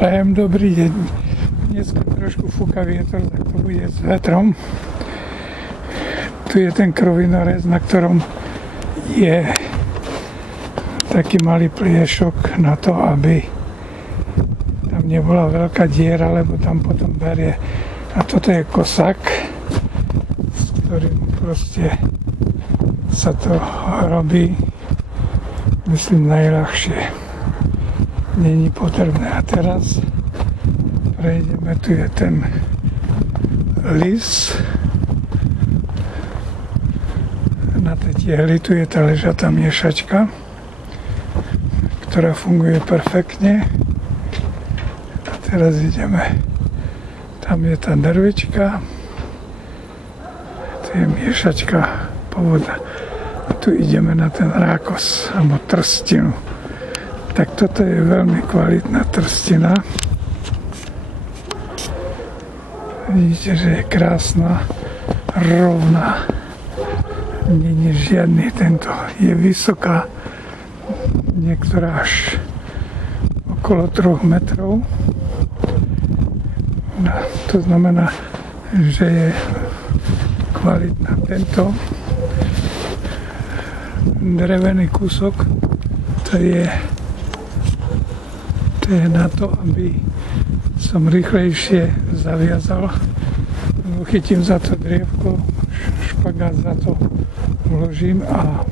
Prajem dobrý deň. Dneska trošku fúka vietor, tak to bude s vetrom. Tu je ten krovinorez, na ktorom je taký malý pliešok na to, aby tam nebola veľká diera, lebo tam potom berie. A toto je kosák, s ktorým proste sa to robí, myslím, najľahšie. Není potrebné. A teraz prejdeme, tu je ten lis. Na tej tiehli tu je tá ležatá miešačka, ktorá funguje perfektne. A teraz ideme, tam je tá nervička, tu je miešačka pôvodná. A tu ideme na ten rákos, alebo trstinu. Tak toto je veľmi kvalitná trstina. Vidíte, že je krásna, rovná. Nie je žiadny tento. Je vysoká, niektorá až okolo 3 metrov. No, to znamená, že je kvalitná. Tento drevený kúsok, to je na to, aby som rýchlejšie zaviazal. Chytím za to drievko, špagát za to vložím a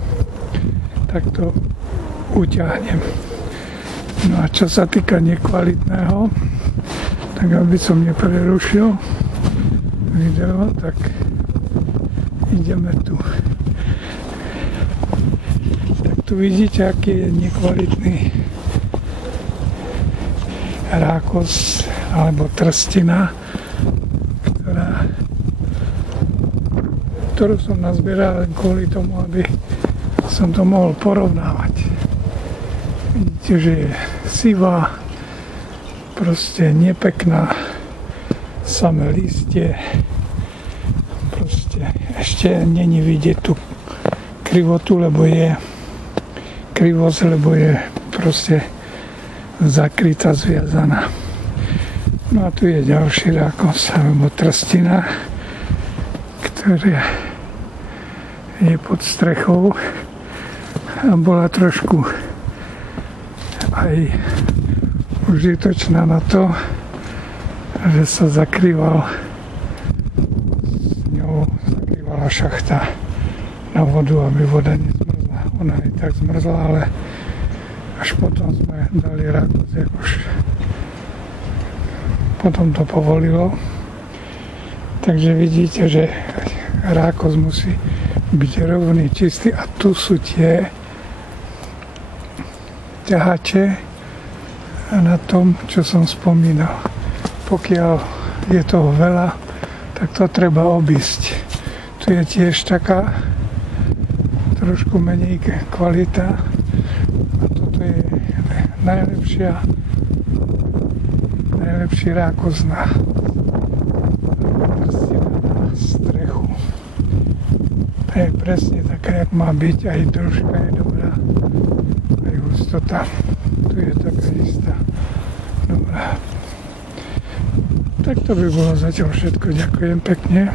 takto uťahnem. No a čo sa týka nekvalitného, tak aby som neprerušil video, tak ideme tu. Tak tu vidíte, aký je nekvalitný rákos alebo trstina, ktorú som nazbieral len kvôli tomu, aby som to mohol porovnávať. Vidíte, že je sivá, proste nepekná, samé listie, proste ešte není vidieť tú krivotu, lebo je krivosť, lebo je proste zakrytá, zviazaná. No a tu je ďalší rákos, alebo trstina, ktorá je pod strechou a bola trošku aj užitočná na to, že sa zakrývala šachta na vodu, aby voda nezmrzla. Ona aj tak zmrzla, ale až potom sme dali rákos, jak už potom to povolilo. Takže vidíte, že rákos musí byť rovný, čistý a tu sú tie ťahače na tom, čo som spomínal. Pokiaľ je toho veľa, tak to treba obísť. Tu je tiež taká trošku menej kvalita. A toto je najlepší rákos na strechu. To je presne taká, jak má byť, aj troška je dobrá, aj hustota. Tu je taká istá. Dobrá. Tak to by bolo zatiaľ všetko. Ďakujem pekne.